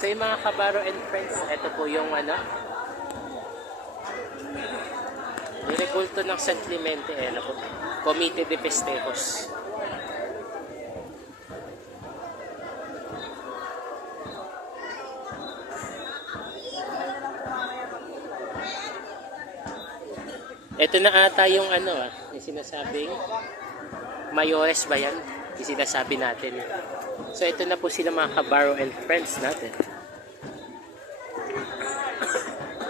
So yung mga kabaro and friends, ito po yung nirekulto ng San Clemente, po, Comite de Festejos. Ito na ata yung yung sinasabing Mayores ba yan? Yung sinasabi natin. So ito na po sila mga kabaro and friends natin.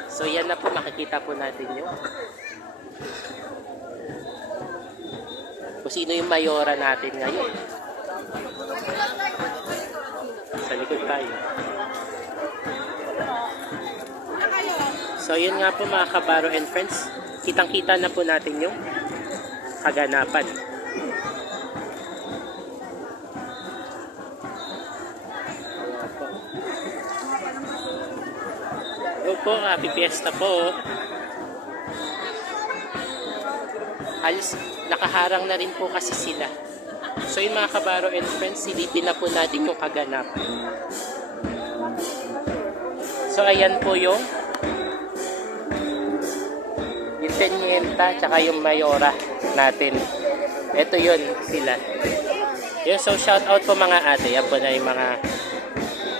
So yan na po, makikita po natin yung kung sino yung mayora natin ngayon. Sa likod tayo. So yun nga po mga kabaro and friends, kitang-kita na po natin yung kaganapan. Hello po, happy fiesta po. Halos nakaharang na rin po kasi sila. So yung mga kabaro and friends, silipin na po natin yung kaganapan. So ayan po yung Tenienta tsaka yung mayora natin. Ito yun sila. Yun, so shout out po mga ate. Yan po na yung mga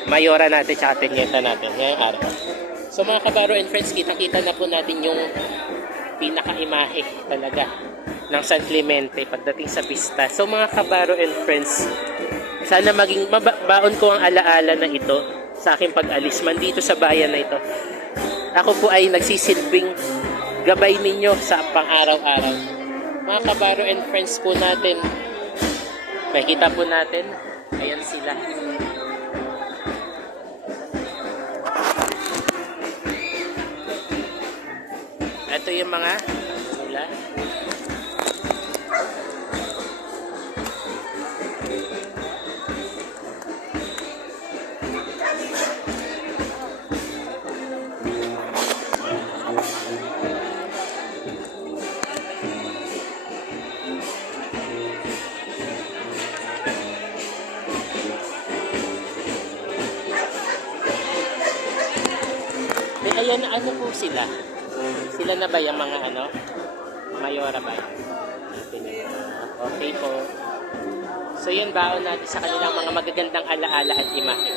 mayora natin tsaka tenienta natin ngayong araw. So mga kabaro and friends, kita-kita na po natin yung pinaka-imahe talaga ng San Clemente pagdating sa pista. So mga kabaro and friends, sana maging mabaon ko ang alaala na ito sa aking pag-alis man dito sa bayan na ito. Ako po ay nagsisilbing gabay ninyo sa pang-araw-araw. Mga kabaro and friends po natin, makikita po natin, ayan sila. Ito yung mga nila. Ayan, ano po sila? Sila na ba yung mga mayora ba? Okay po. So yun, baon natin sa kanilang mga magagandang alaala at imahe.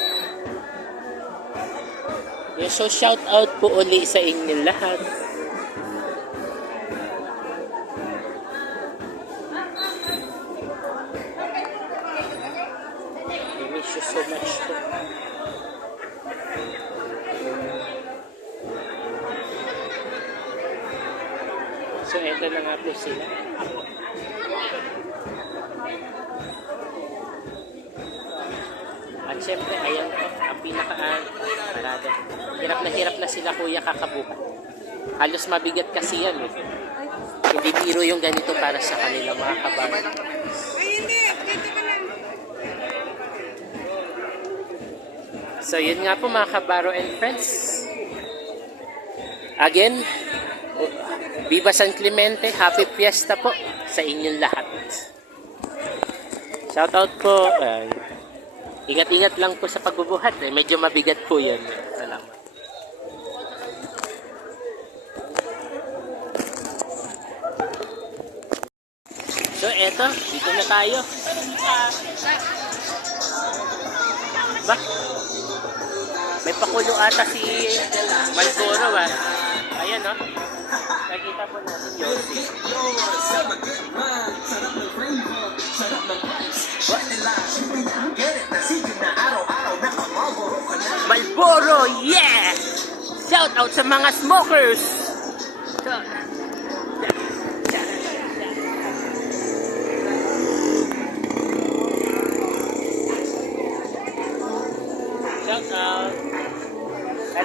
So shout out po uli sa inyong lahat. I miss you so much po. So, eto na nga po sila. At syempre, ayan po, ang pinaka-parada. Hirap na sila kuya kakabukan. Halos mabigat kasi yan. Hindi biro yung ganito para sa kanila mga kabaro. So, yun nga po mga kabaro and friends. Again, Viva San Clemente, happy fiesta po sa inyong lahat. Shoutout po. Ingat-ingat lang po sa pagbubuhat. Medyo mabigat po yan. Salamat. So eto, dito na tayo. Ba? May pakulo ata si Malboro ba? Ayan o. Nakita po natin yun. Malboro, yeah! Shout out sa mga smokers! Shout out!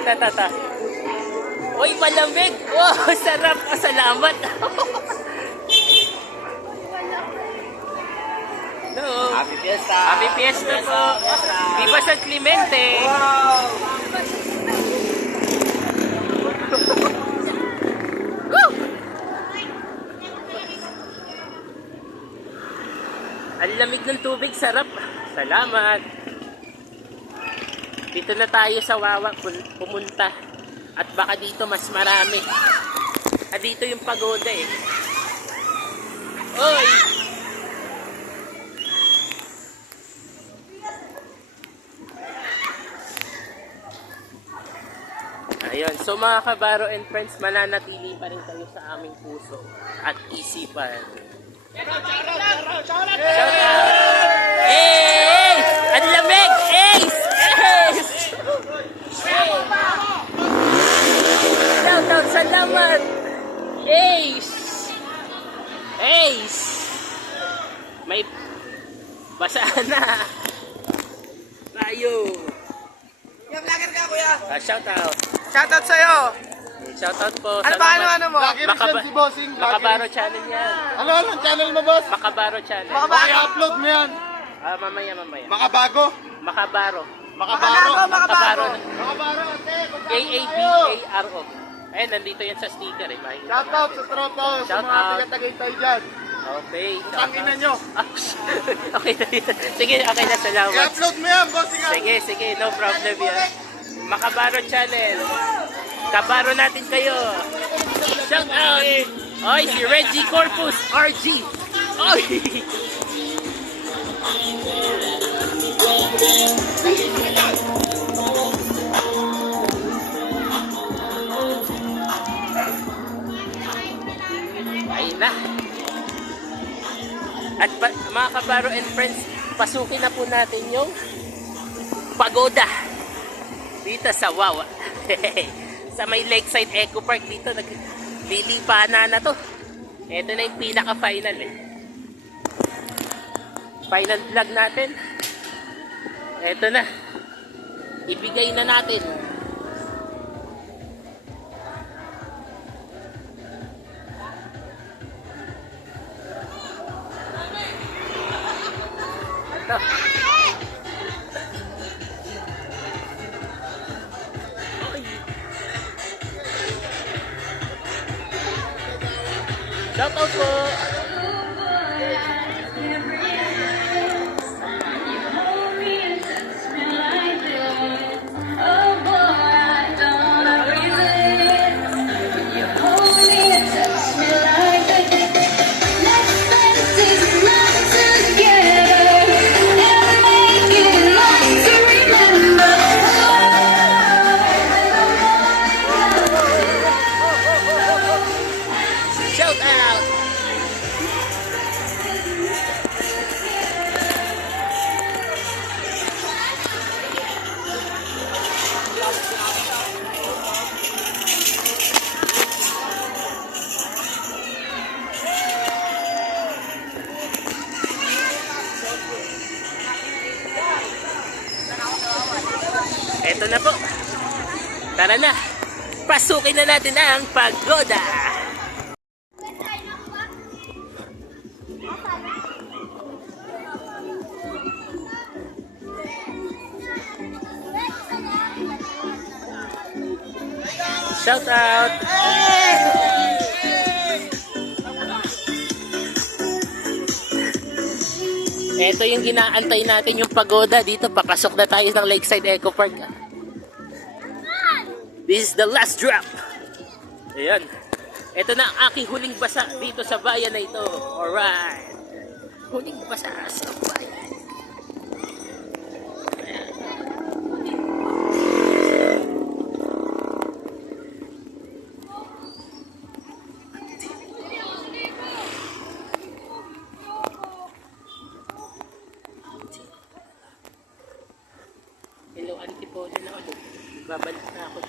Ata. Uy, malamig! Wow, sarap! Salamat! Hello! Happy Fiesta! Happy Fiesta po! Viva San Clemente! Wow! Woo! Ang lamig ng tubig, sarap! Salamat! Dito na tayo sa Wawa pumunta. At baka dito mas marami. Dito yung pagoda eh. Oy! Ayun, so mga kabaro and friends, mananatili pa rin kayo sa aming puso at isipan. Shout out! Hey! Ang lamig! Ace! Ace! Shout out! Salamat! Ace! Ace! May basaan na! Tayo! Yung vlogger ka, kuya. Shout out! Shoutout sa'yo. Shout out po! Ano ba, ano mo? Vlogger si Bossing. Makabaro channel yan! Ano channel mo, boss? Makabaro channel! I-upload mo yan. Mamaya. Makabago. Makabaro! Makabaro. Makabaro. Makabaro, ate. K-A-B-A-R-O. Ayun, nandito yan sa sticker eh. Shoutout sa tropa. Sa Shout mga out. taga-Tagaytay dyan. Okay. Tangina nyo. Okay na yun. Sige, okay na. Salamat. I-upload mo yan, Bossing. Sige. No problem yan. Makabaro channel. Kabaro natin kayo. Shout out. Oy, si Reggie Corpus. RG. Oy. Ayun na. At mga kabaro and friends, pasukin na po natin yung pagoda dito sa Wawa. Sa may Lakeside Eco Park dito, naglilipanan na to. Ito na yung pinaka-final eh. Final vlog natin. Ito na. Ibigay na natin. Ito. Shout out po! Shout out! Eto na po. Tara na. Pasukin na natin ang pagoda. Shout out! Ito yung ginaantay natin, yung pagoda dito. Papasok na tayo ng Lakeside Eco Park. This is the last drop. Ayan. Ito na ang aking huling basa dito sa bayan na ito. Alright. Huling basa sa bayan. Hello, antipolo na ako. Babalik na ako.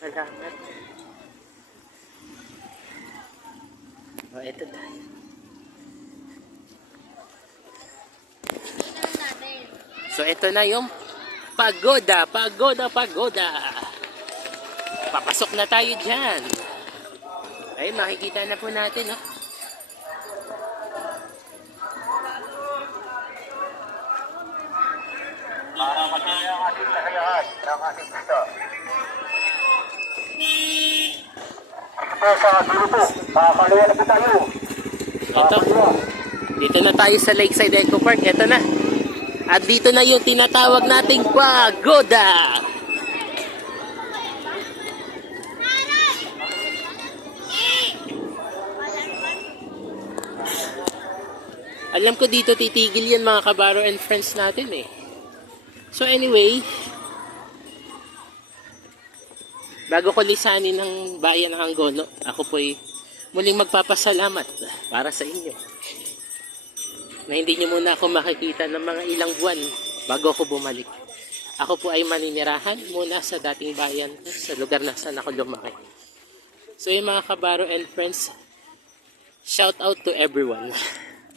Salamat. Ito tayo. So ito na yung pagoda. Papasok na tayo dyan. Ay, makikita na po natin, oh. para masaya ang ating kakayahan ng ating gusto. Ito sa dulo po, makakaliwa na po tayo. Ito. Dito na tayo sa Lakeside Eco Park. Ito na. At dito na yung tinatawag nating pagoda. Alam ko dito titigil yan mga kabaro and friends natin eh. So anyway, bago ko lisanin ng bayan ng Angono, ako po'y muling magpapasalamat para sa inyo na hindi nyo muna ako makikita ng mga ilang buwan bago ako bumalik. Ako po ay maninirahan muna sa dating bayan sa lugar na saan ako lumaki. So yung mga kabaro and friends, shout out to everyone.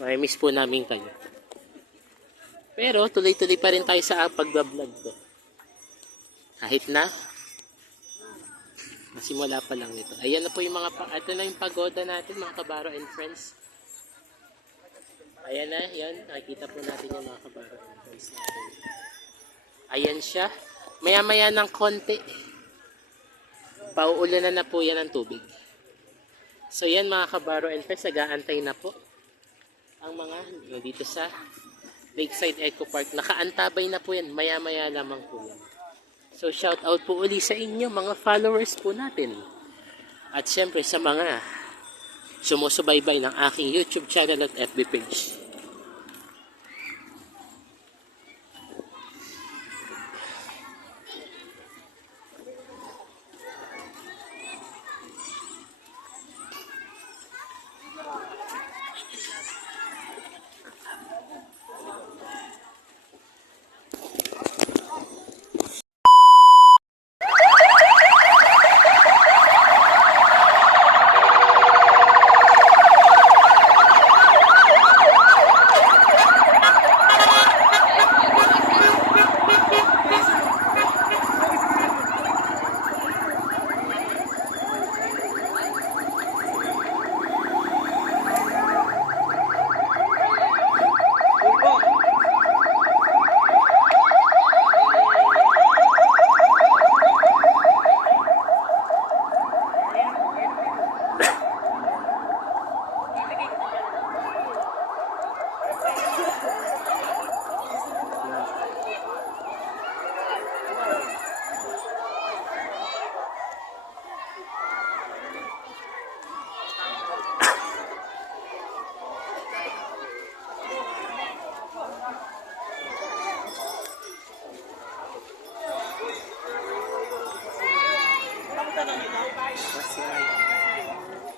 May miss po namin kayo. Pero tuloy-tuloy pa rin tayo sa pagbablog ko. Kahit na masimula pa lang nito. Ayan na po yung mga ito na yung pagoda natin mga kabaro and friends. Ayan na, yan. Nakikita po natin yung mga kabaro and friends natin. Ayan siya. Maya-maya ng konti. Pauulanan na po yan ng tubig. So yan mga kabaro and friends, nag-aantay na po ang mga dito sa Lakeside Eco Park. Nakaantabay na po yan. Maya-maya lamang po yan. So shout out po uli sa inyo mga followers po natin. At syempre sa mga sumusubaybay ng aking YouTube channel at FB page.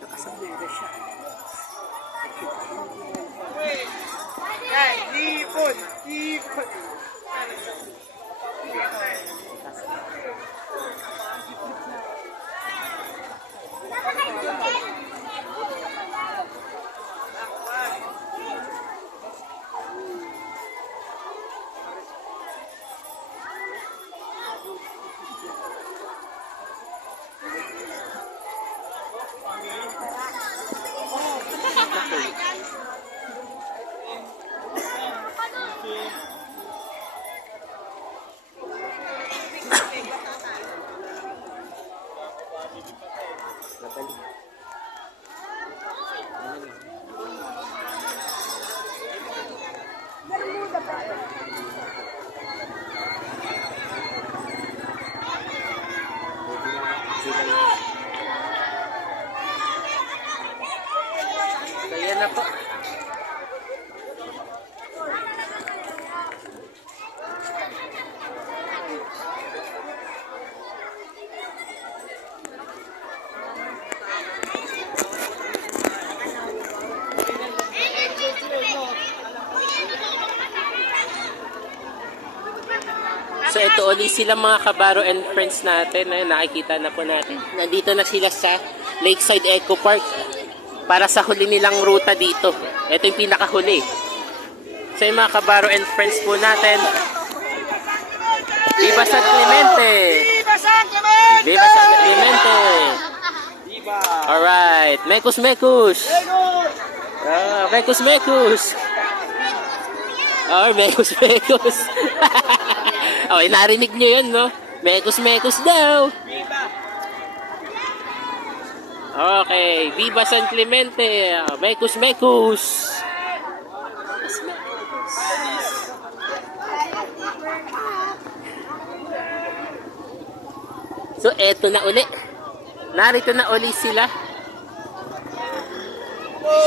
Nakasabero siya. Ipon! Ipon! Kaya na po. So ito ulit sila mga kabaro and friends natin na nakikita na po natin. Nandito na sila sa Lakeside Eco Park para sa huli nilang ruta dito. Ito yung pinakahuli. So yung mga kabaro and friends po natin. Viva San Clemente! Viva San Clemente! Viva San Clemente! Alright, mekus mekus! Mekus mekus! Or mekus-mekus. Okay, narinig nyo yun, no? Mekus-mekus daw. Okay, Viva San Clemente. Mekus-mekus. So, eto na uli. Narito na uli sila.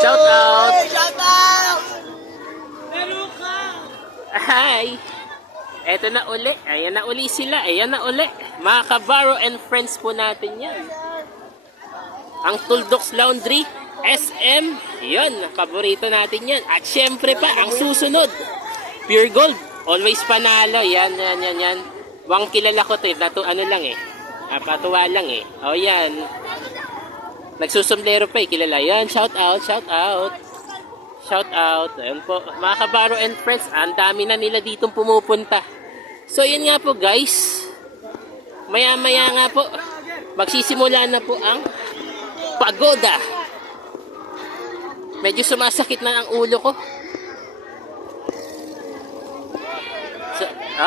Shout out! Shout out! Hi! Eto na uli. Ayan na uli sila. Ayan na uli. Mga Kabaro and friends po natin yan. Ang Tuldoks Laundry, SM. Yun, paborito natin yan. At syempre pa, ang susunod. Pure Gold. Always panalo. Yan. Wang kilala ko to. Ano lang eh. Patuwa lang eh. O yan. Nagsusumlero pa eh. Kilala. Yan. Shout out. Shout out. Ayan po. Mga Kabaro and friends, ang dami na nila ditong pumupunta. So yun nga po guys. Maya-maya nga po. Magsisimula na po ang pagoda. Medyo sumasakit na ang ulo ko. So,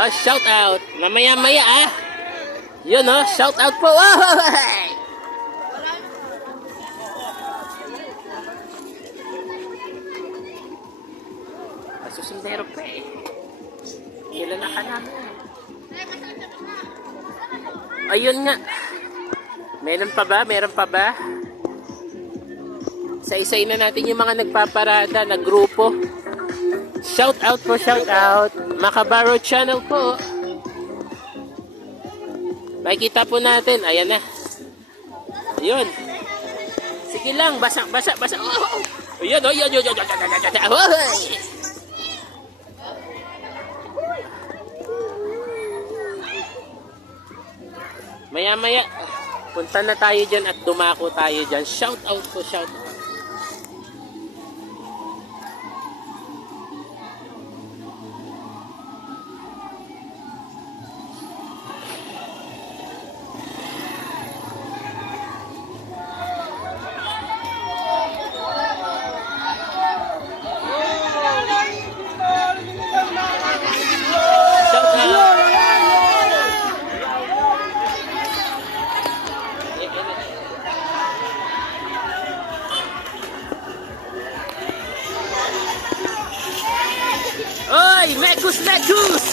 shout out. Mamaya-maya Yun shout out po. Susundero pa eh. Kilala ka namin. Ayun nga. Meron pa ba? Isa-isay na natin yung mga nagpaparada na grupo. Shout out po, shout out. Makabaro channel po. Makikita po natin. Ayan na. Ayun. Sige lang. Basa. Oh! Ayun. Maya-maya, punta na tayo dyan at dumako tayo dyan. Shout out po, shout out. Shout out. Oy, Mekus! Oh, Mekus!